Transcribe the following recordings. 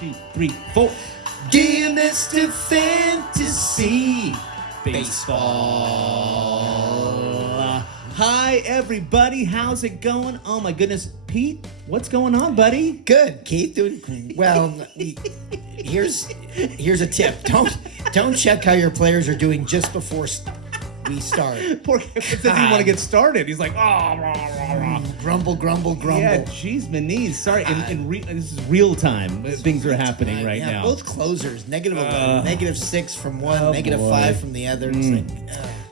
2, 3, 4. Dear Mr. Fantasy Baseball. Hi, everybody. How's it going? Oh, my goodness. Pete, what's going on, buddy? Good, Keith. Doing well. Here's a tip. Don't check how your players are doing just before we start. Poor kid doesn't even want to get started. He's like, oh, rah, rah, rah. Grumble, grumble, grumble. Yeah, jeez, my knees. Sorry, this is real time. Things are happening right now. Both closers, -11, -6 from one, -5 from the other. It's like,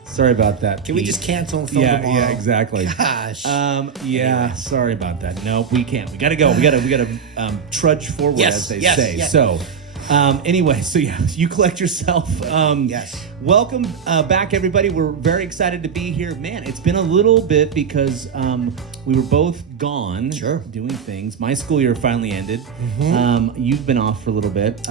sorry about that. Can we just cancel and film them all? Yeah, exactly. Gosh. Anyway. Sorry about that. No, we can't. We gotta go. We gotta trudge forward, as they say. Yes. So. Anyway, so yeah, you collect yourself. Yes. Welcome back, everybody. We're very excited to be here. Man, it's been a little bit because we were both gone doing things. My school year finally ended. Mm-hmm. You've been off for a little bit.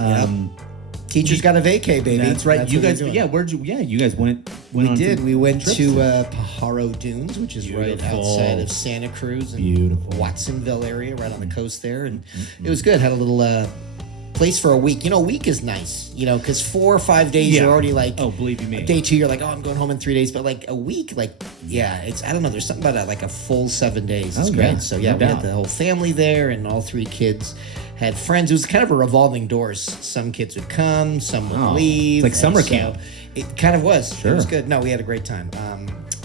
Teachers got a vacay, baby. That's right. That's you guys, where'd you? Yeah, you guys went we on. We went to Pajaro Dunes, which is right outside of Santa Cruz and Watsonville area, right on the coast there, and it was good. Had a little place for a week. You know, a week is nice, because 4 or 5 days you're already like, oh, believe you me. Day 2 you're like, oh, I'm going home in 3 days, but like a week, it's, I don't know, there's something about that, like a full 7 days. It's great. So we had the whole family there, and all 3 kids had friends. It was kind of a revolving doors. Some kids would come, some would leave. It's like summer camp. It kind of was. Sure. It was good. No, we had a great time.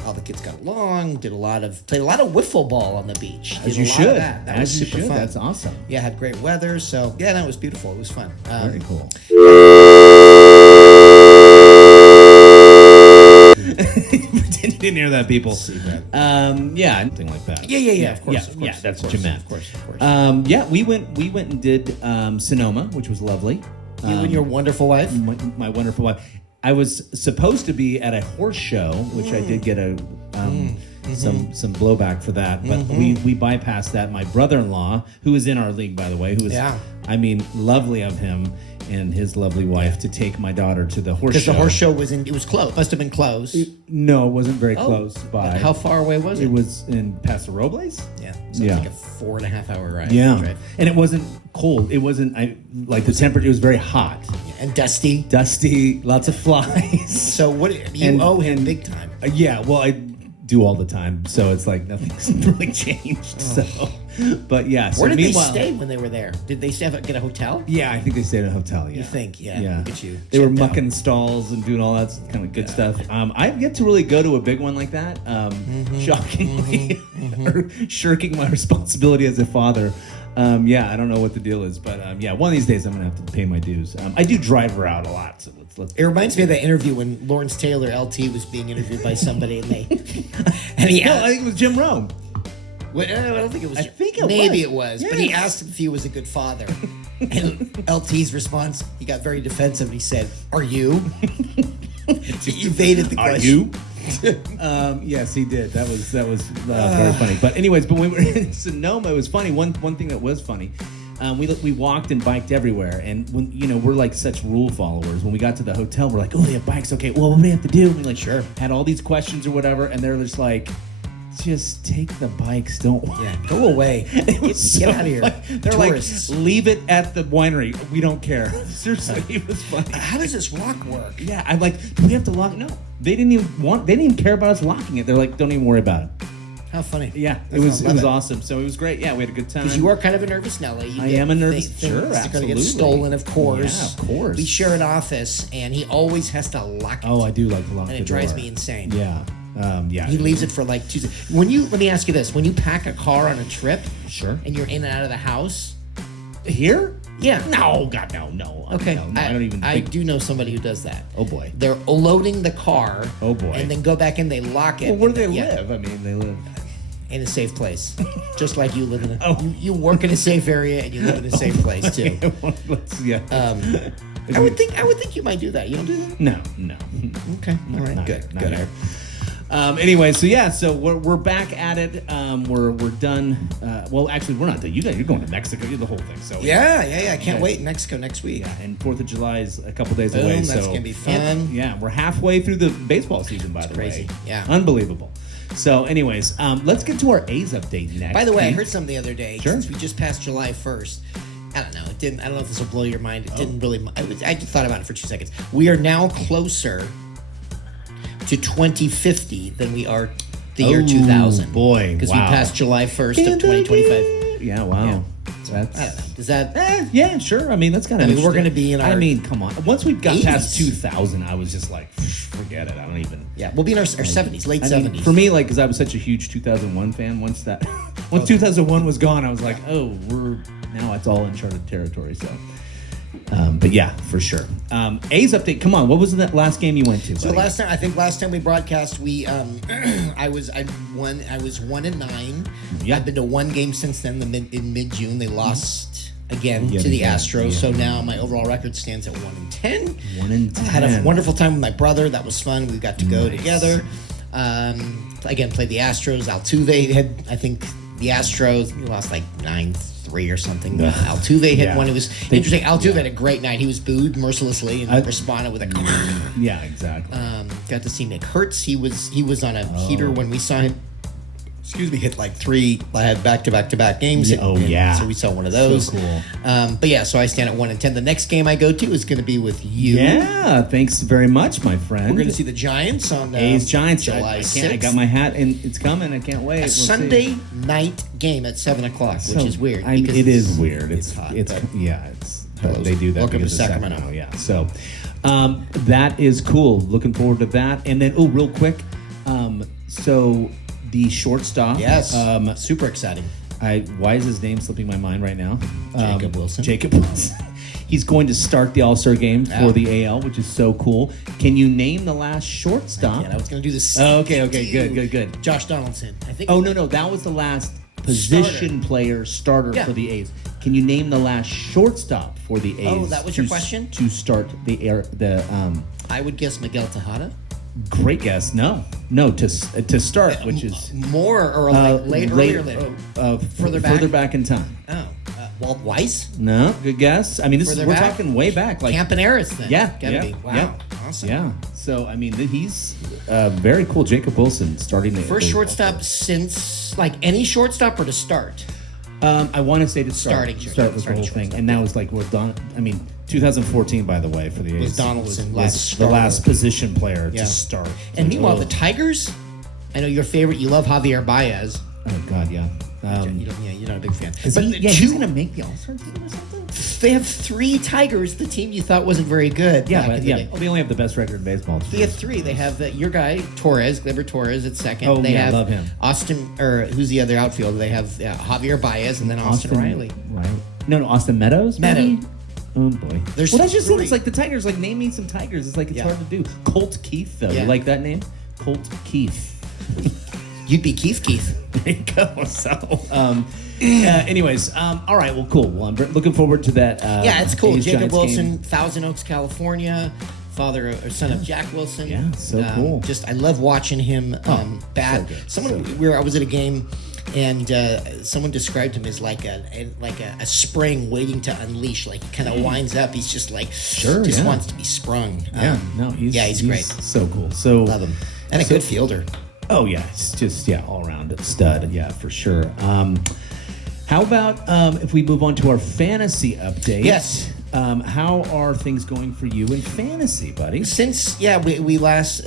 All the kids got along, played a lot of wiffle ball on the beach. As you should. That was super fun. That's awesome. Yeah, had great weather. So, yeah, no, it was beautiful. It was fun. Very cool. You didn't hear that, people. Yeah, anything like that. Yeah, of course. Yeah, that's what you meant. Of course. Yeah, we went and did Sonoma, which was lovely. You and your wonderful wife? My wonderful wife. I was supposed to be at a horse show, which I did get some blowback for that, but we bypassed that. My brother-in-law, who is in our league, by the way, who is, lovely of him and his lovely wife to take my daughter to the horse show. Because the horse show was it was closed. Must have been closed. No, it wasn't very close by. How far away was it? It was in Paso Robles. Yeah. So like a 4.5 hour ride. Yeah. Drive. And it wasn't cold. It wasn't like the temperature. It was very hot. And dusty. Lots of flies. So what you owe him big time. Yeah, well, I do all the time, so it's like nothing's really changed. So, but yeah. So where did they stay when they were there? Did they get a hotel? Yeah, I think they stayed at a hotel. Yeah. You think? Yeah. Look at you. They were mucking stalls and doing all that kind of good stuff. I've yet to really go to a big one like that. Shockingly, or shirking my responsibility as a father. I don't know what the deal is, but one of these days I'm gonna have to pay my dues. I do drive her out a lot, so let's. It reminds me of that interview when Lawrence Taylor, LT, was being interviewed by somebody, and he. I think it was Jim Rome. Well, I don't think it was. I think it maybe was. it was, yes. But he asked if he was a good father, and LT's response, he got very defensive. And he said, "Are you?" He evaded the question. Are you? Yes, he did. That was very funny. But anyways, when we were in Sonoma, it was funny. One thing that was funny, we walked and biked everywhere, and when we're like such rule followers. When we got to the hotel, we're like, oh, they have bikes. Okay, well, what do we have to do? And we had all these questions or whatever, and they're just like, just take the bikes. Don't go away. Get out of here. They're Tourists. like, leave it at the winery. We don't care. Seriously, it was funny. How does this lock work? Yeah, I'm like, do we have to lock? No, they didn't even care about us locking it. They're like, don't even worry about it. How funny. Yeah, it was awesome. So it was great. Yeah, we had a good time. Because you are kind of a nervous Nelly. I am a nervous. Sure, absolutely. It's going to get stolen, of course. Yeah, of course. We share an office, and he always has to lock it. Oh, I do like to lock it. And it drives me insane. Yeah. He leaves it for like Tuesday. Let me ask you this: when you pack a car on a trip, and you're in and out of the house, here, no, God, no. Okay, no, I don't even. I do know somebody who does that. Oh boy, they're loading the car. Oh boy, and then go back in, they lock it. Well, where do they live? I mean, they live in a safe place, just like you live in a. You work in a safe area and you live in a safe place too. I would think you might do that. You don't do that? No. Okay, all right, good. Anyway, so we're back at it. We're done. Well, actually, we're not done. You're going to Mexico. You're the whole thing. So I can't wait. Mexico next week. Yeah, and 4th of July is a couple days away. That's gonna be fun. Yeah, we're halfway through the baseball season. By the way, unbelievable. So, anyways, let's get to our A's update next. By the way, I heard something the other day. Sure. Since we just passed July 1st. I don't know. It didn't. I don't know if this will blow your mind. It didn't really. I just thought about it for 2 seconds. We are now closer to 2050 than we are the year 2000. Boy, because we passed July 1st of 2025. Yeah, wow. Yeah. That's, I don't know. Does that? yeah, sure. I mean, that's kind of. we're going to be in our. I mean, come on. Once we got 80s. past 2000, I was just like, forget it. I don't even. Yeah, we'll be in our 70s, late I mean, 70s. for me, like, because I was such a huge 2001 fan. Once 2001 was gone, I was like, oh, now it's all uncharted territory. So, but yeah, for sure. A's update. Come on, what was that last game you went to? So buddy? last time we broadcast, we I was 1-9. Yeah. I've been to one game since then. In mid June, they lost again to the Astros. Yeah. So now my overall record stands at 1-10. 1-10. I had a wonderful time with my brother. That was fun. We got to go together. Again, played the Astros. Altuve had, I think, the Astros. We lost like 9-3 or something. Altuve hit one. It was interesting. Altuve had a great night. He was booed mercilessly and responded with a. Yeah, exactly. Got to see Nick Hertz. He was on a heater when we saw him. Hit like 3. I had back-to-back games. Yeah. So we saw one of those. So cool. But yeah, so I stand at 1-10. The next game I go to is going to be with you. Yeah, thanks very much, my friend. We're going to see the Giants on A's Giants. July 6th. I got my hat, and it's coming. I can't wait. A Sunday night game at 7 o'clock, which is weird. It is weird. It's hot. They do that. Welcome to because of Sacramento. Yeah. So that is cool. Looking forward to that. And then, real quick. So the shortstop. Yes. Super exciting. Why is his name slipping my mind right now? Jacob Wilson. Jacob Wilson. He's going to start the All-Star game for the AL, which is so cool. Can you name the last shortstop? I was going to do this. Oh, okay, good. Josh Donaldson. I think. Oh, no, that was the last position player starter for the A's. Can you name the last shortstop for the A's? Oh, that was your question? To start I would guess Miguel Tejada. Great guess. No, to start, which is more or later. Further back in time. Oh, Walt Weiss. No, good guess. I mean, we're back? talking way back, like Campaneris. Then gotta be. Wow, yeah. awesome. Yeah. So I mean, he's very cool. Jacob Wilson starting the first shortstop since any shortstop or to start. I want to say to start with the whole thing, and that was like we're done. I mean, 2014, by the way, for the A's was Donaldson was the last position player to start. And meanwhile, the Tigers. I know your favorite. You love Javier Baez. Oh God, yeah. You're not a big fan. But he's gonna make the All-Star team or something. They have 3 Tigers. The team you thought wasn't very good. They only have the best record in baseball. They have 3. They have your guy Gleyber Torres at second. Oh, they have love him. Austin, or who's the other outfielder? They have Javier Baez and then Austin Riley. Right? No, Austin Meadows. Maybe? Oh boy. There's that's just 3. it's like the Tigers. Like name me some Tigers. It's like it's hard to do. Colt Keith though. You like that name? Colt Keith. You'd be Keith. There you go. So, anyways, all right. Well, cool. Well, I'm looking forward to that. It's cool. A's Jacob Giants Wilson, game. Thousand Oaks, California, father or son of Jack Wilson. Yeah, so cool. I love watching him bat. So good. I was at a game, and someone described him as like a spring waiting to unleash. Like he kind of winds up. He's just like wants to be sprung. He's great. So cool. So love him, and a good fielder. Oh yeah, it's just all around stud. Yeah, for sure. How about if we move on to our fantasy update? Yes. How are things going for you in fantasy, buddy? Since we last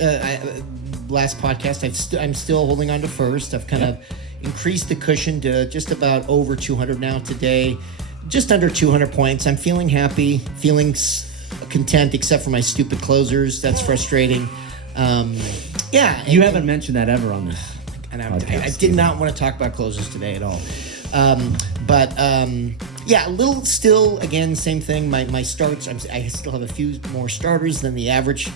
podcast, I'm still holding on to first. I've kind of increased the cushion to just about over 200 now today, just under 200 points. I'm feeling happy, feeling content, except for my stupid closers. That's frustrating. You haven't mentioned that ever on this. And I did not want to talk about closers today at all. A little still, again, same thing. My starts, I still have a few more starters than the average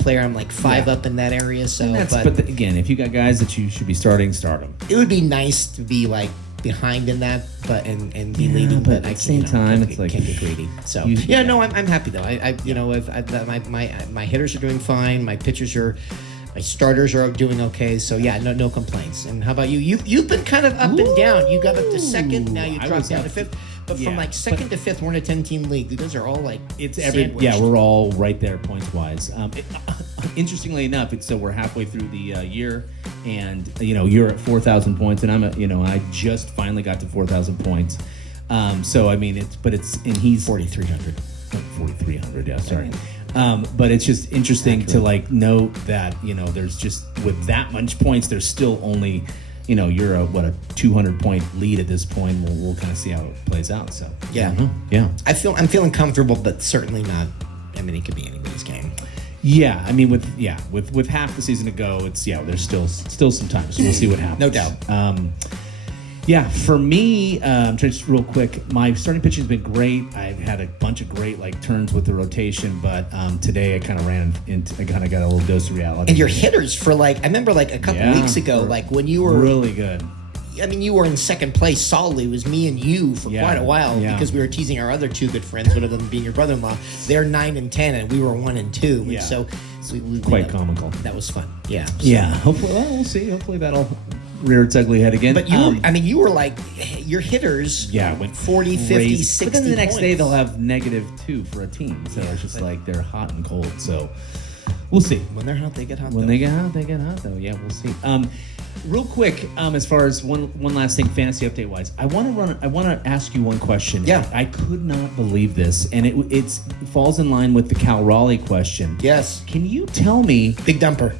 player. I'm like 5 up in that area. So, again, if you got guys that you should be starting, start them. It would be nice to be like behind in that, and be leading. But at the same time, it's like can't get greedy. So I'm happy though. My hitters are doing fine. My starters are doing okay. So no complaints. And how about you? You've been kind of up and down. You got up to second. Now you dropped down to fifth. But from second to fifth, we're in a 10-team league. You guys are all sandwiched. We're all right there points wise. Interestingly enough, so we're halfway through the year, and you're at 4,000 points, and I just finally got to 4,000 points. So I mean, and he's 4,300. 4,300. Yeah, sorry. But it's just interesting to like note that there's just with that much points, there's still only you're a 200-point lead at this point. We'll kind of see how it plays out. So yeah. I'm feeling comfortable, but certainly not. I mean, it could be anybody's game. Yeah, I mean, with half the season to go, there's still some time, so we'll see what happens. No doubt. For me, just real quick, my starting pitching has been great. I've had a bunch of great turns with the rotation, but today I kind of got a little dose of reality. And your hitters for I remember a couple weeks ago, when you were really good. I mean, you were in second place solidly. It was me and you for quite a while because we were teasing our other two good friends, one of them being your brother-in-law. They're 9 and 10, and we were 1 and 2. Yeah. And so we quite comical. That was fun. Yeah. So. Yeah. Hopefully, we'll see. Hopefully that'll rear its ugly head again. But you were your hitters went 40, 50, 60 But then the next points. day they'll have -2 for a team. So it's just they're hot and cold. So we'll see. When they're hot, they get hot. When they get hot, they get hot, though. Yeah, we'll see. Real quick, as far as one last thing, fantasy update wise, I want to ask you one question. Yeah, I could not believe this, and it falls in line with the Cal Raleigh question. Yes. Can you tell me? Big dumper,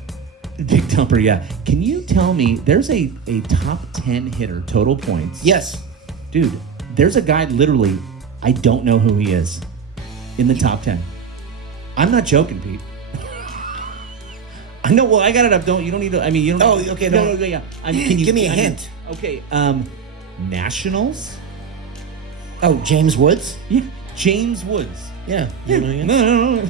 yeah. Can you tell me there's a top 10 hitter total points? Yes. Dude, there's a guy literally, I don't know who he is, in the top 10. I'm not joking, Pete. I know. Well, I got it up. You don't need to. I mean, you don't. Oh, okay. No. Yeah. Can you give me a hint? Okay. Nationals. Oh, James Woods. Yeah, James Woods. Yeah. No.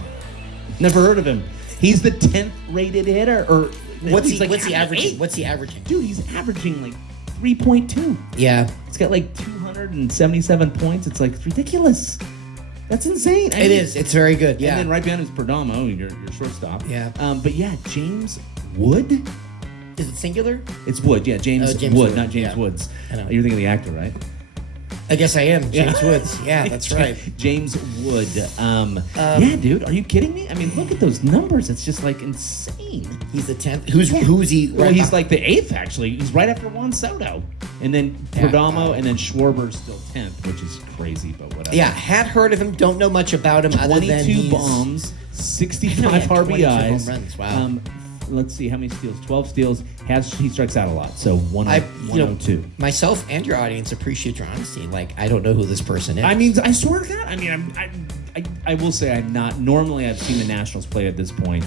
Never heard of him. He's the 10th rated hitter. Or what's he averaging? What's he averaging? Dude, he's averaging 3.2. Yeah. He's got 277 points. It's ridiculous. That's insane. It is. It's very good. Yeah. And then right behind is Perdomo, your shortstop. Yeah. But yeah, James Wood. Is it singular? It's Wood. Yeah, James Wood, not James Woods. I know. You're thinking of the actor, right? I guess I am. James Woods. Yeah, that's right. James Wood. Yeah, dude. Are you kidding me? I mean, look at those numbers. It's just insane. He's the 10th. Who's he? Well, he's the 8th, actually. He's right after Juan Soto. And then Perdomo, and then Schwarber's still 10th, which is crazy, but whatever. Yeah, had heard of him. Don't know much about him other than 22 bombs, 65 RBIs. Home runs. Wow. Let's see, how many steals? 12 steals. He strikes out a lot, so 102. Myself and your audience appreciate your honesty. I don't know who this person is. I mean, I swear to God. I mean, I will say I'm not. Normally, I've seen the Nationals play at this point,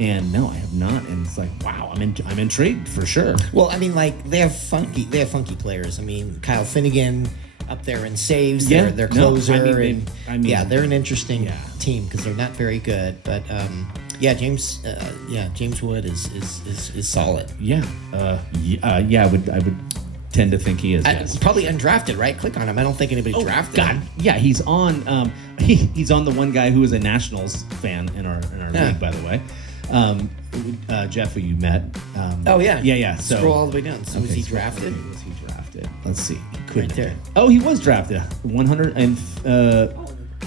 and no, I have not. And it's wow, I'm intrigued for sure. Well, I mean, they have funky players. I mean, Kyle Finnegan up there in saves. Yeah, their closer. No, they're an interesting team because they're not very good, but. James Wood is solid. Yeah, I would tend to think he is. Yes. Probably undrafted, right? Click on him. I don't think anybody drafted him. Yeah, he's on. He's on the one guy who is a Nationals fan in our league, by the way. Jeff, who you met. Yeah. So scroll all the way down. So was he drafted? Was he drafted? Let's see. He couldn't right there. Oh, he was drafted. 100 and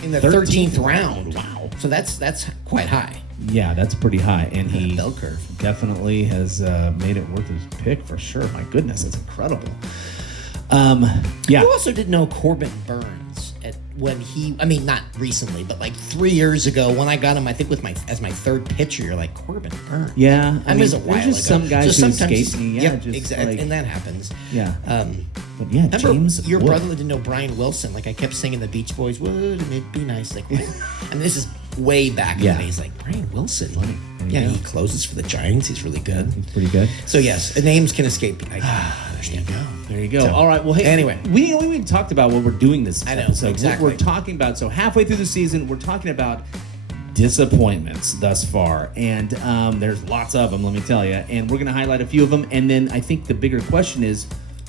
in the 13th round. Wow. So that's quite high. Yeah, that's pretty high, and he bell curve definitely has made it worth his pick for sure. My goodness, that's incredible. You also didn't know Corbin Burns not recently, but 3 years ago when I got him, I think as my third pitcher. You're like, Corbin Burns. Yeah, I mean, it was a while there's just ago. some guys who escape me. Yeah, exactly, and that happens. Yeah. But yeah, remember James your Wood. brother didn't know Brian Wilson. I kept singing the Beach Boys, "Would it be nice?" I mean, this is way back in the day. He's like, Brian Wilson. He closes for the Giants. He's really good. He's pretty good. So yes, names can escape. There you go. So, all right. Well, hey. Anyway, we talked about what we're doing this episode. Exactly. We're talking about halfway through the season. We're talking about disappointments thus far, and there's lots of them. Let me tell you. And we're going to highlight a few of them. And then I think the bigger question is,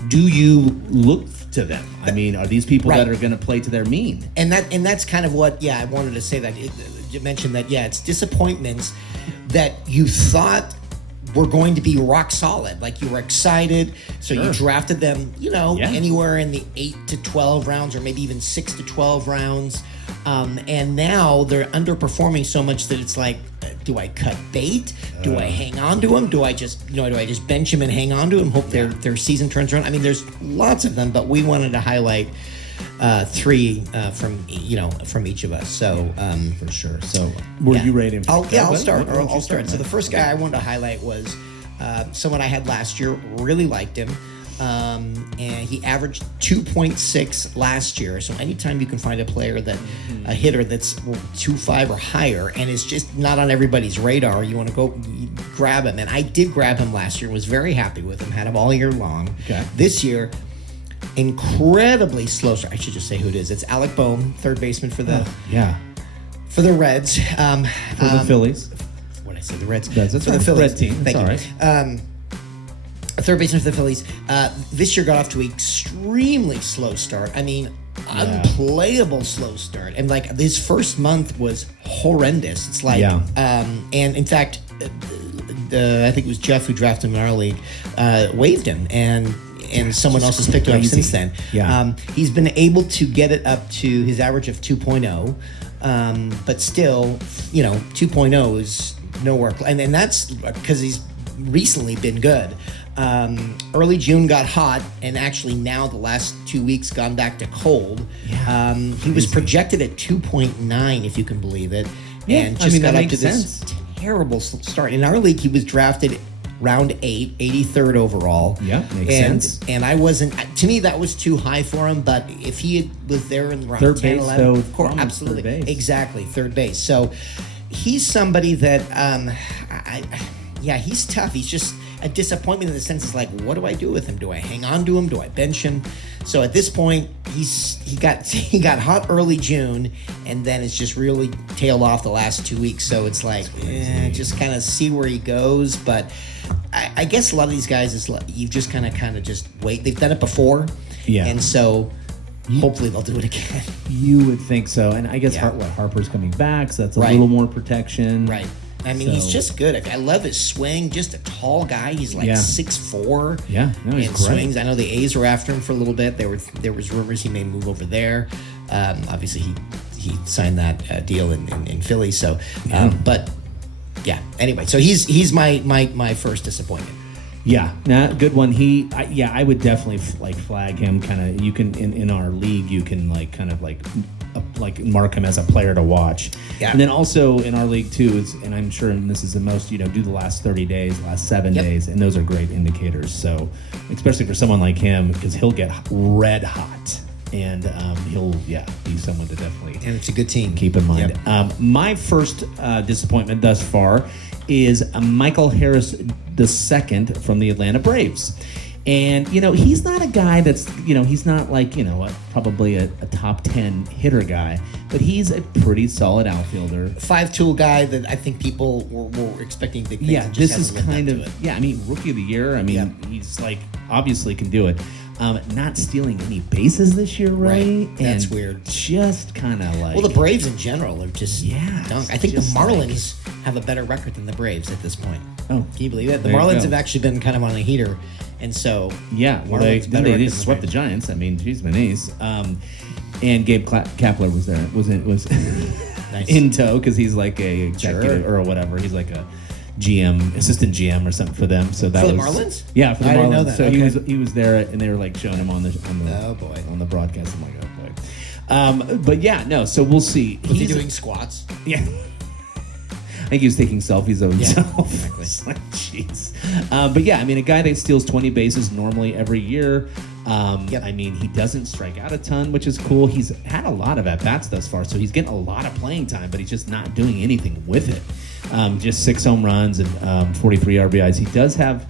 do you look to them? I mean, are these people that are going to play to their mean? And that's kind of what. Yeah, I wanted to say that. You mentioned that. Yeah, it's disappointments that you thought were going to be rock solid. You were excited, so you drafted them. Anywhere in the 8 to 12 rounds, or maybe even 6 to 12 rounds. And now they're underperforming so much that it's do I cut bait? Do I hang on to them? Do I just bench them and hang on to them, hope their season turns around? I mean, there's lots of them, but we wanted to highlight 3 from each of us. So for sure. So were you ready? I'll start. I'll start. So the first guy I wanted to highlight was someone I had last year. Really liked him. And he averaged 2.6 last year. So anytime you can find a player a hitter that's 2.5 or higher, and is just not on everybody's radar, you want to go grab him. And I did grab him last year and was very happy with him. Had him all year long. Okay. This year, incredibly slow start. I should just say who it is. It's Alec Boehm, third baseman for the Reds. For the Phillies. What did I say? The Reds. That's for the Phillies. Red team. Thank That's you. all right. Third baseman for the Phillies. This year got off to an extremely slow start. I mean, unplayable slow start. And like his first month was horrendous. It's like, and in fact, I think it was Jeff who drafted him in our league, waived him, and someone else has picked him up since then. Yeah. He's been able to get it up to his average of 2.0, but still, 2.0 is nowhere. And that's because he's recently been good. Early June got hot, and actually now the last 2 weeks gone back to cold. Yeah, he was projected at 2.9, if you can believe it, and just got up to this terrible start. In our league, he was drafted round 8, 83rd overall. Yeah, makes sense. And I wasn't. To me, that was too high for him. But if he was there in round third 10, base, 11, so of course, absolutely, third base. Exactly, third base. So he's somebody that, he's tough. He's just a disappointment in the sense, it's like, what do I do with him? Do I hang on to him? Do I bench him? So at this point, he got hot early June, and then it's just really tailed off the last 2 weeks. So it's like, just kind of see where he goes. But I guess a lot of these guys is like, you just kind of just wait. They've done it before, and so hopefully they'll do it again. You would think so, and I guess Harper's coming back, so that's a little more protection, right? I mean, he's just good. I love his swing. Just a tall guy. He's like 6'4". Yeah, no, he's great. Swings. I know the A's were after him for a little bit. There was rumors he may move over there. Obviously, he signed that deal in Philly. So, but yeah. Anyway, so he's my first disappointment. Yeah, good one. I would definitely flag him. Kind of, you can in our league, you can mark him as a player to watch. Yeah. And then also in our league too, and I'm sure this is the most, do the last 30 days, last 7 days, and those are great indicators. So especially for someone like him, because he'll get red hot, and he'll be someone to definitely, and it's a good team, keep in mind. My first disappointment thus far is Michael Harris II from the Atlanta Braves. And, he's not a guy that's, he's not like, probably a top 10 hitter guy, but he's a pretty solid outfielder. 5-tool guy that I think people were expecting big things. Yeah, this is kind of, rookie of the year. He's obviously can do it. Not stealing any bases this year, right? That's weird. Just kind of like... Well, the Braves in general are just dunk. I think the Marlins have a better record than the Braves at this point. Oh. Can you believe that? The Marlins have actually been kind of on a heater. And so... Yeah, well, they swept the Giants. Geez, Manise. And Gabe Kapler was there. Was nice. In tow, because he's like a executive or whatever. He's like a assistant GM or something for them. So that for was the Marlins. Yeah, for the Marlins. Didn't know that. So he was there, and they were showing him on the broadcast. I'm like, oh boy. But yeah, no. So we'll see. Was he doing squats? Yeah. I think he was taking selfies of himself. Exactly. It's like, jeez. But yeah, a guy that steals 20 bases normally every year. He doesn't strike out a ton, which is cool. He's had a lot of at-bats thus far, so he's getting a lot of playing time, but he's just not doing anything with it. Just 6 home runs and 43 RBIs. He does have,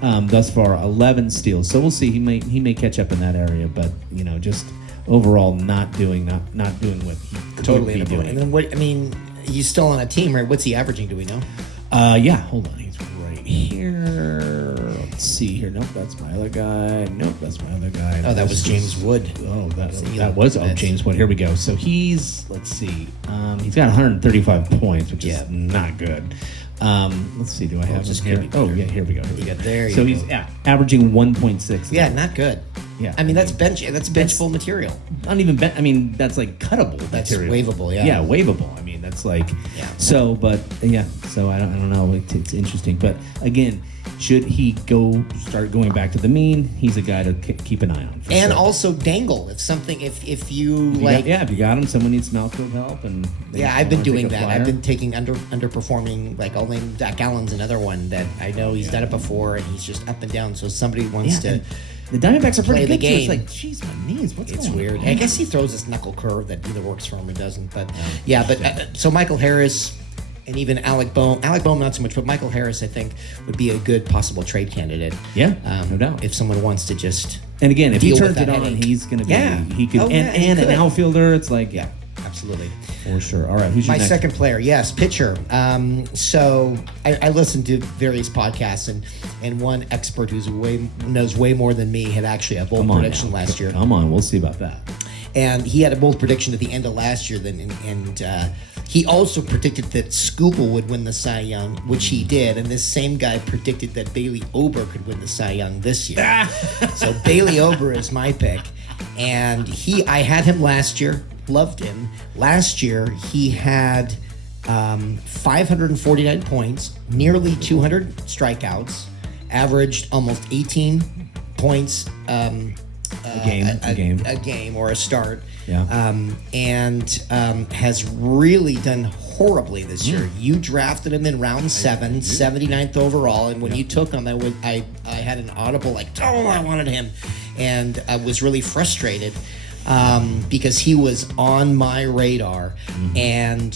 thus far, 11 steals, so we'll see. He may catch up in that area, but, just overall not doing what he could be doing. And then he's still on a team, right? What's he averaging? Do we know? Hold on. He's right here. Let's see here. Nope, that's my other guy. Nope, that's my other guy. Oh, that was James Wood. Oh, that was James Wood. Here we go. So he's he's got 135 points, which is not good. Let's see. Do I have him here? Oh, yeah. Here we go. So he's averaging 1.6. Yeah, not good. Yeah, that's benchable material. Not even that's like cuttable material. That's waivable. Yeah, waivable. That's like so. But so I don't know. It's interesting. But again, should he start going back to the mean, he's a guy to keep an eye on. And also dangle if you like. If you got him, someone needs some outfield help. And I've been doing that. I've been taking underperforming. Like I'll name Zach Allen's another one that I know he's done it before, and he's just up and down. So somebody wants to. The Diamondbacks are pretty good. Game. It's like, geez, my knees. What's going on? It's weird. I guess he throws this knuckle curve that either works for him or doesn't. But so Michael Harris. And even Alec Bohm not so much, but Michael Harris, I think, would be a good possible trade candidate. Yeah, no doubt. If someone wants to just and again, if he turns it on, he's going to be he could and an outfielder. It's like absolutely for sure. All right, who's your next? Second player? Yes, pitcher. So I listened to various podcasts, and one expert who knows way more than me had actually a bold prediction last year. Come on, we'll see about that. And he had a bold prediction at the end of last year. He also predicted that Skubal would win the Cy Young, which he did. And this same guy predicted that Bailey Ober could win the Cy Young this year. So Bailey Ober is my pick. And I had him last year, loved him. Last year, he had 549 points, nearly 200 strikouts, averaged almost 18 points a game or a start. And has really done horribly this year. You drafted him in round 7, 79th overall, and when you took him, I had an audible like, oh, I wanted him, and I was really frustrated because he was on my radar and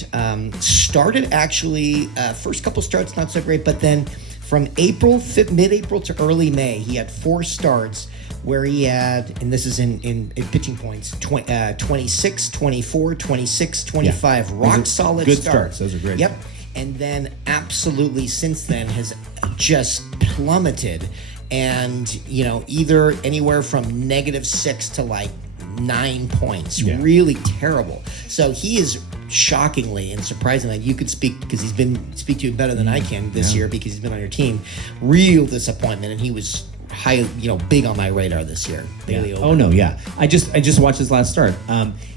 started actually first couple starts not so great, but then from mid-April to early May, he had 4 starts where he had, and this is in pitching points, 26, 24, 26, 25, rock solid good starts. Those are great. Yep. And then absolutely since then has just plummeted, and either anywhere from -6 to like 9 points. Really terrible. So he is shockingly and surprisingly, you could speak to you better than I can this year because he's been on your team. Real disappointment, and he was big on my radar this year. Oh no, I just watched his last start.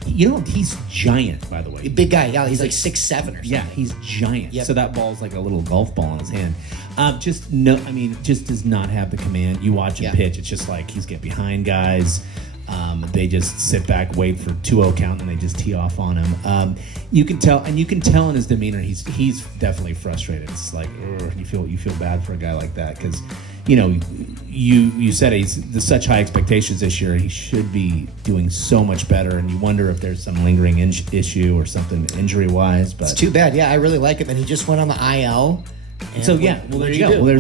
He's giant, by the way. Big guy. Yeah, he's like 6'7" or something. Yeah, he's giant. Yep. So that ball's like a little golf ball in his hand. Just does not have the command. You watch him pitch, it's just like he's getting behind guys. They just sit back, wait for 2-0 count, and they just tee off on him. You can tell in his demeanor, he's definitely frustrated. It's like you feel bad for a guy like that because you said there's such high expectations this year. He should be doing so much better, and you wonder if there's some lingering issue or something injury wise. But it's too bad. Yeah, I really like him, and he just went on the IL. So there you go. What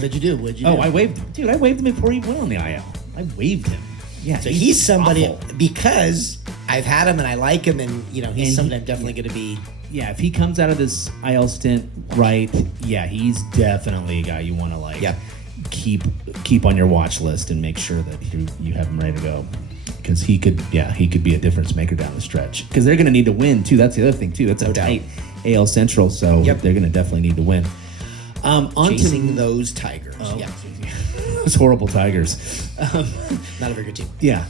did you do? I waved him, dude. I waved him before he went on the IL. I waved him. Yeah, so he's somebody awful. Because I've had him and I like him, and he's somebody I'm definitely going to be. Yeah, if he comes out of this IL stint right, he's definitely a guy you want to keep on your watch list and make sure that you have him ready to go, because he could be a difference maker down the stretch, because they're going to need to win too. That's the other thing too. It's a tight AL Central, so they're going to definitely need to win. Chasing those Tigers. Those horrible Tigers. Not a very good team. Yeah.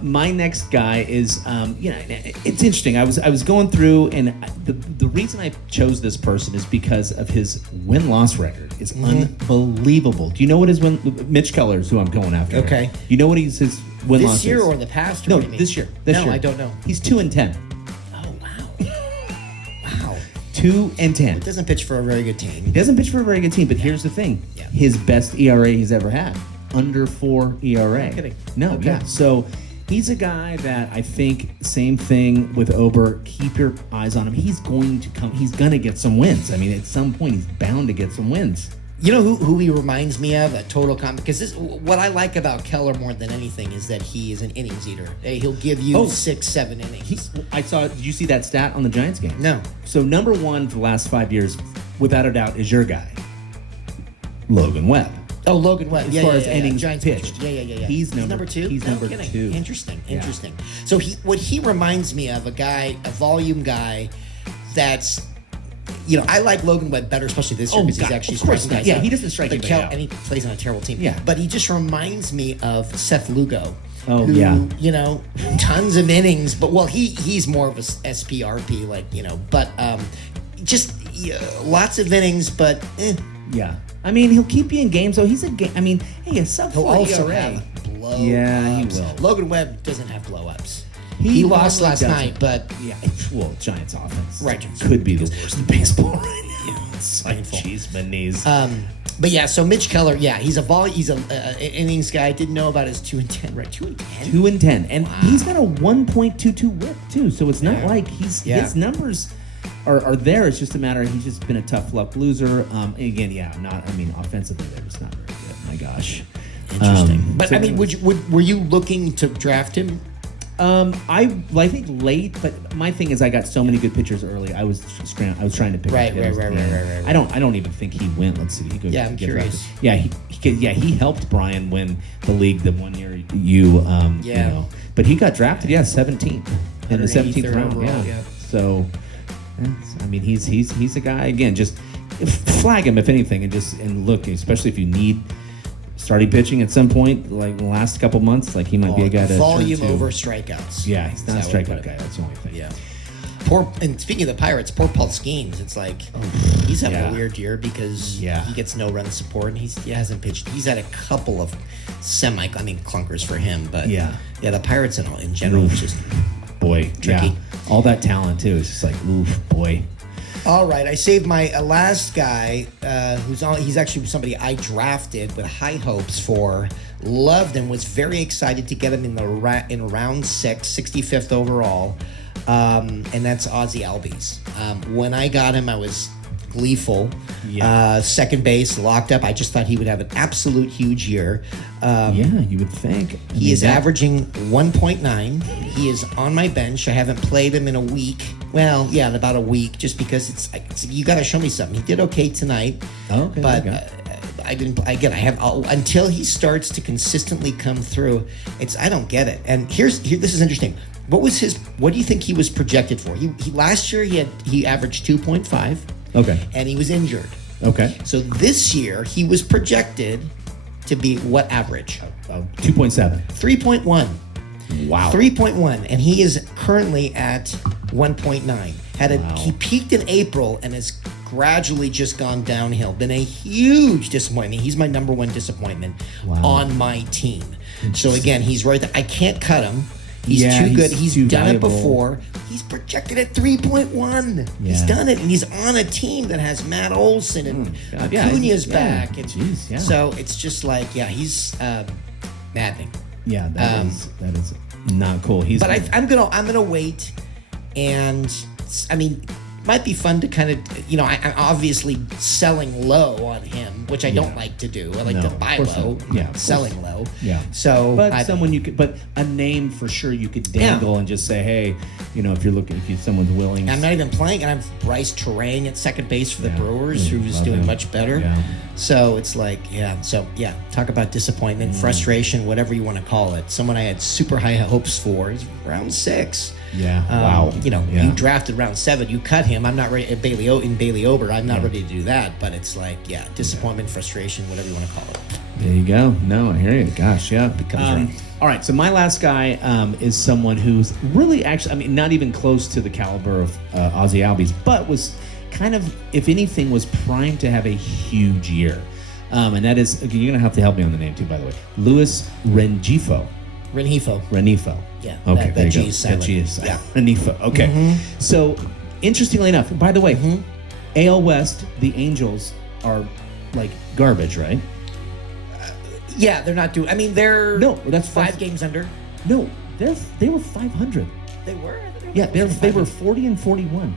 My next guy is, it's interesting. I was going through, and the reason I chose this person is because of his win-loss record. It's unbelievable. Do you know what his Mitch Keller is who I'm going after. Okay. You know what his win-loss is? This year or the past? No, this year. No, I don't know. He's 2-10. Oh, wow. 2-10. He doesn't pitch for a very good team. He doesn't pitch for a very good team, but here's the thing. Yeah. His best ERA he's ever had. Under 4 ERA. No kidding. No, okay. So he's a guy that I think, same thing with Ober, keep your eyes on him. He's going to come. He's going to get some wins. I mean, at some point, he's bound to get some wins. You know who he reminds me of? A total because what I like about Keller more than anything is that he is an innings eater. He'll give you 6-7 innings. Did you see that stat on the Giants game? No. So number 1 for the last 5 years, without a doubt, is your guy, Logan Webb. Oh, Logan Webb. As far as innings Giants pitched. Yeah. He's number 2? He's number 2. Interesting. So what he reminds me of, a volume guy that's, I like Logan Webb better, especially this year, because he's actually striking guys. Yeah, he doesn't strike anybody out. And he plays on a terrible team. Yeah. But he just reminds me of Seth Lugo. Oh, who, tons of innings, but he's more of a SPRP, but just lots of innings, but Yeah. I mean, he'll keep you in games, though. He's a game. I mean, hey, a sub He'll 4 also ERA. have blow-ups. Yeah, he will. Logan Webb doesn't have blow-ups. He lost last night, but... Yeah, well, Giants offense Right. could be the worst in baseball right now. Yeah, It's like, painful. jeez, my knees. But yeah, so Mitch Keller, yeah, he's a innings guy. Didn't know about his 2-10, right? 2-10. 2-10, and he's got a 1.22 WHIP too. So it's not like his numbers are there. It's just a matter of he's just been a tough luck loser. Again, offensively they're just not very good. My gosh, Interesting. But I mean, were you looking to draft him? I think late, but my thing is I got so many good pitchers early. I was trying to pick Right. I don't even think he went. Let's see. I'm curious. Drafted. Yeah, he helped Brian win the league the one year you know. But he got drafted 17th in the 17th round. Overall, yeah. So he's a guy, again, just flag him if anything, and look, especially if you need starting pitching at some point, like in the last couple months, like he might be a guy to volume turn to. over strikeouts. Yeah, he's not a strikeout guy. That's the only thing. Yeah. And speaking of the Pirates, poor Paul Skeens. It's like he's having a weird year because he gets no run support and he hasn't pitched. He's had a couple of clunkers for him, but the Pirates in general is just tricky. Yeah. All that talent too. It's just like, oof, boy. All right, I saved my last guy, he's actually somebody I drafted with high hopes for. Loved him, was very excited to get him in round 6, 65th overall, and that's Ozzie Albies. When I got him, I was gleeful. Second base, locked up. I just thought he would have an absolute huge year. You would think. He is averaging 1.9. He is on my bench. I haven't played him in a week. Well, in about a week, just because it's you got to show me something. He did okay tonight, but I didn't. Again, I have until he starts to consistently come through. I don't get it. And this is interesting. What do you think he was projected for? He last year he averaged 2.5. Okay. And he was injured. Okay. So this year he was projected to be what average? 2.7. 3.1. Wow. 3.1, and he is currently at 1.9. He peaked in April and has gradually just gone downhill. Been a huge disappointment. He's my number one disappointment on my team. So again, he's right there. I can't cut him. He's too good. He's done valuable. it before. He's projected at 3.1. Yeah. He's done it, and he's on a team that has Matt Olson and Acuna's back. And so it's just like, he's maddening. Yeah, that is not cool. I'm gonna wait, and I mean, might be fun to kind of, I'm obviously selling low on him, which I don't like to do. I like to buy low, selling low. Yeah. So, but a name for sure you could dangle and just say, hey, if someone's willing. I'm not even playing, and I have Bryce Terang at second base for the Brewers, who's doing much better. Yeah. So it's like, talk about disappointment, frustration, whatever you want to call it. Someone I had super high hopes for is round 6. Yeah. You drafted round 7. You cut him. I'm not ready. Bailey Ober. I'm not ready to do that. But it's like, disappointment, frustration, whatever you want to call it. There you go. No, I hear you. Gosh, yeah. All right. So my last guy is someone who's really actually, not even close to the caliber of Ozzie Albies, but was kind of, if anything, was primed to have a huge year. And that is, you're going to have to help me on the name too, by the way. Luis Rengifo. Yeah. Okay. That G is silent. That G is silent. Rengifo. Okay. Mm-hmm. So, interestingly enough, by the way, AL West, the Angels are like garbage, right? They're not doing. They're that's 5 games under. No, they were 500. They were. They were 40 and 41.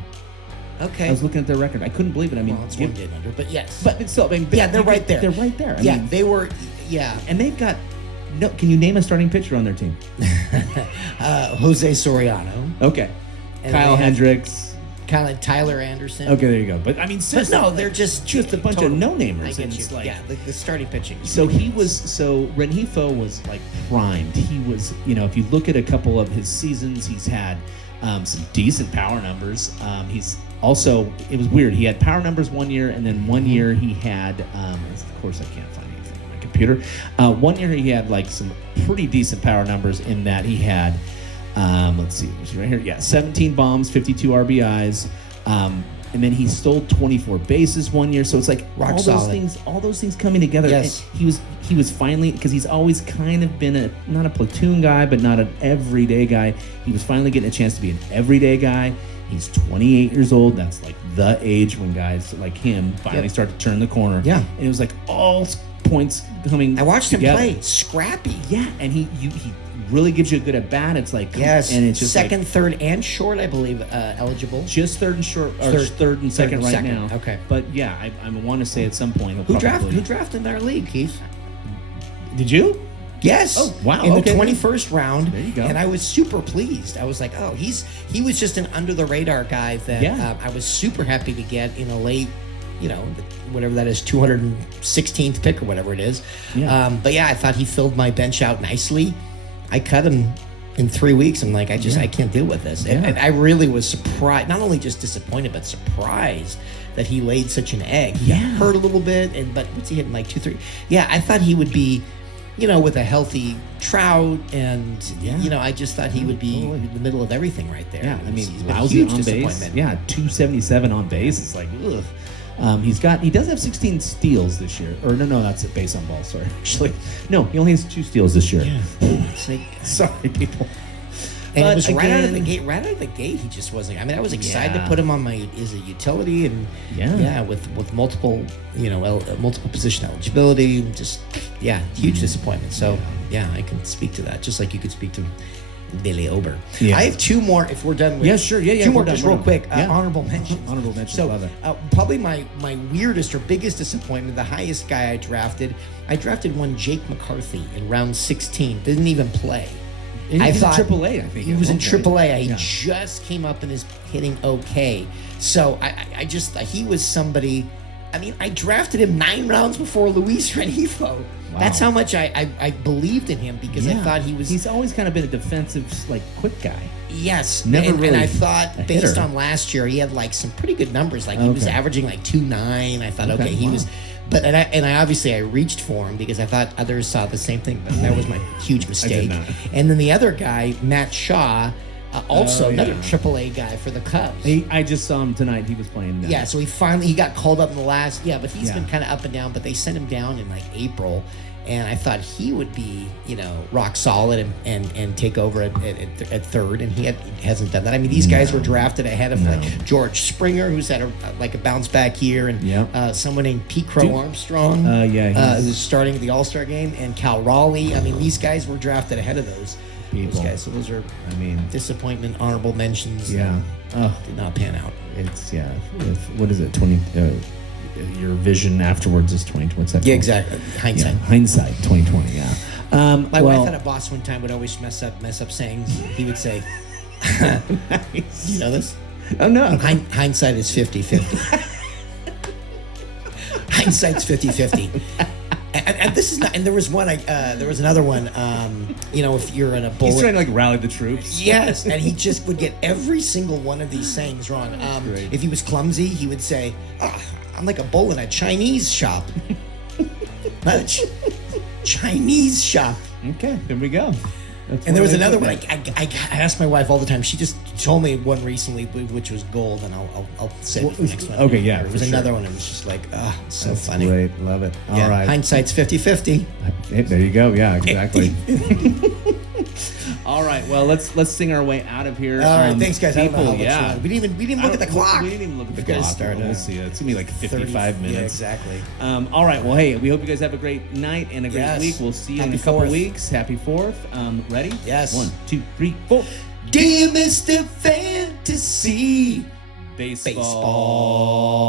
Okay. I was looking at their record. I couldn't believe it. It's 1 game under, but yes. But still, they're right there. They're right there. They were. Yeah. And they've got. No, can you name a starting pitcher on their team? Jose Soriano. Okay. And Kyle Hendricks. Tyler Anderson. Okay, there you go. But they're just a bunch of no-namers. The starting pitching. So Rengifo was like primed. He was, if you look at a couple of his seasons, he's had some decent power numbers. He's also, it was weird. He had power numbers one year, and then one year he had, of course I can't find anything on my computer. One year he had like some pretty decent power numbers in that he had, let's see, right here. Yeah, 17 bombs, 52 RBIs. and then he stole 24 bases one year. So it's like Rock all solid. those things coming together. Yes. And he was finally, because he's always kind of been not a platoon guy, but not an everyday guy. He was finally getting a chance to be an everyday guy. He's 28 years old. That's like the age when guys like him finally start to turn the corner. Yeah. And it was like all points coming. I watched him together. play. Scrappy. Yeah, and he really gives you a good at bat. It's like Yes. and it's just second, like, third, and short, I believe, eligible. just third and short, or third and second right second. now. Okay. But yeah, I want to say at some point Who drafted in our league, Keith? Did you? Yes. Oh, wow. In Okay. the 21st round. There you go. And I was super pleased. I was like, oh, he was just an under the radar guy that I was super happy to get in a late, whatever that is, 216th pick or whatever it is. Yeah. But yeah, I thought he filled my bench out nicely. I cut him in 3 weeks. I'm like, I can't deal with this. Yeah. And I really was surprised, not only just disappointed, but surprised that he laid such an egg. He Yeah. hurt a little bit, but what's he hitting, like 2-3? Yeah, I thought he would be, with a healthy Trout, and I just thought he would be in the middle of everything right there. Yeah, I mean, he's been a lousy huge on base. disappointment. Yeah, 277 on base. It's like, ugh. He does have 16 steals this year. Or no, that's a base on ball. Sorry, actually, no, he only has 2 steals this year. Yeah, it's like, Sorry, people. and But it was right out of the again- gate. Right out of the gate, he just wasn't. I mean, I was excited to put him on as a utility, and with multiple, multiple position eligibility. Just huge disappointment. So I can speak to that, just like you could speak to Billy Ober. Yeah. I have 2 more. If we're done with, Yeah, sure. Yeah, 2 more, we're done, just we're real done. quick. Yeah. Honorable mentions. Honorable mentions, So, love it. probably my weirdest or biggest disappointment, the highest guy I drafted one Jake McCarthy in round 16. Didn't even play. And I he's thought in AAA, I think. he was in Okay. AAA. He Yeah. just came up and is hitting okay. So I just he was somebody. I mean, I drafted him 9 rounds before Luis Rengifo. Wow. That's how much I believed in him, because I thought he was. He's always kind of been a defensive, like, quick guy. Yes, Never and really I thought a based hitter. on last year, he had like some pretty good numbers. Like he was Okay. averaging like 2.9. I thought, okay, he wow. was. But and I obviously I reached for him because I thought others saw the same thing, but that was my huge mistake. not. And then the other guy, Matt Shaw, also Oh, another yeah. AAA guy for the Cubs. I just saw him tonight. He was playing. Yeah, so he got called up in the last. Yeah, but he's Yeah. been kind of up and down. But they sent him down in like April, and I thought he would be, rock solid and take over at third, and he hasn't done that. I mean, these guys were drafted ahead of like George Springer, who's had a bounce back year, and someone named Pete Crow Armstrong, who's starting the All-Star game, and Cal Raleigh. I mean, these guys were drafted ahead of those guys. So those are, disappointment, honorable mentions. Yeah. Oh, did not pan out. it's what is it? 20. Your vision afterwards is 2020. What's that? Yeah, called? exactly. Hindsight. Yeah, hindsight 2020. Yeah. My wife had a boss one time would always mess up sayings. He would say, Nice. you know this? Oh no. Hindsight is 50-50. Hindsight's 50-50. And this is not. And there was one. There was another one. If you're in a bowl. He's trying to like rally the troops. Yes, and he just would get every single one of these sayings wrong. Great. If he was clumsy, he would say, "I'm like a bull in a Chinese shop." Not a Chinese shop. Okay, there we go. That's And there was I another put one. I asked my wife all the time. She just told me one recently, which was gold, and I'll say it for the next one. Okay, yeah, There was for another sure. one. It was just like, so That's funny. Great, love it. Yeah, All right, hindsight's 50-50. Hey, there you go. Yeah, exactly. All right, well, let's sing our way out of here. All right, thanks, guys. People, I don't know how much yeah. longer. We didn't even look at the clock. We didn't even look at the We've gotta clock. start, We'll see. It's gonna be like 55 minutes. Yeah, exactly. All right. Well, hey, we hope you guys have a great night and a great Yes. week. We'll see you in Happy a couple 4th. weeks. Happy 4th. Ready? Yes. 1, 2, 3, 4. Dear Mr. Fantasy Baseball. Baseball.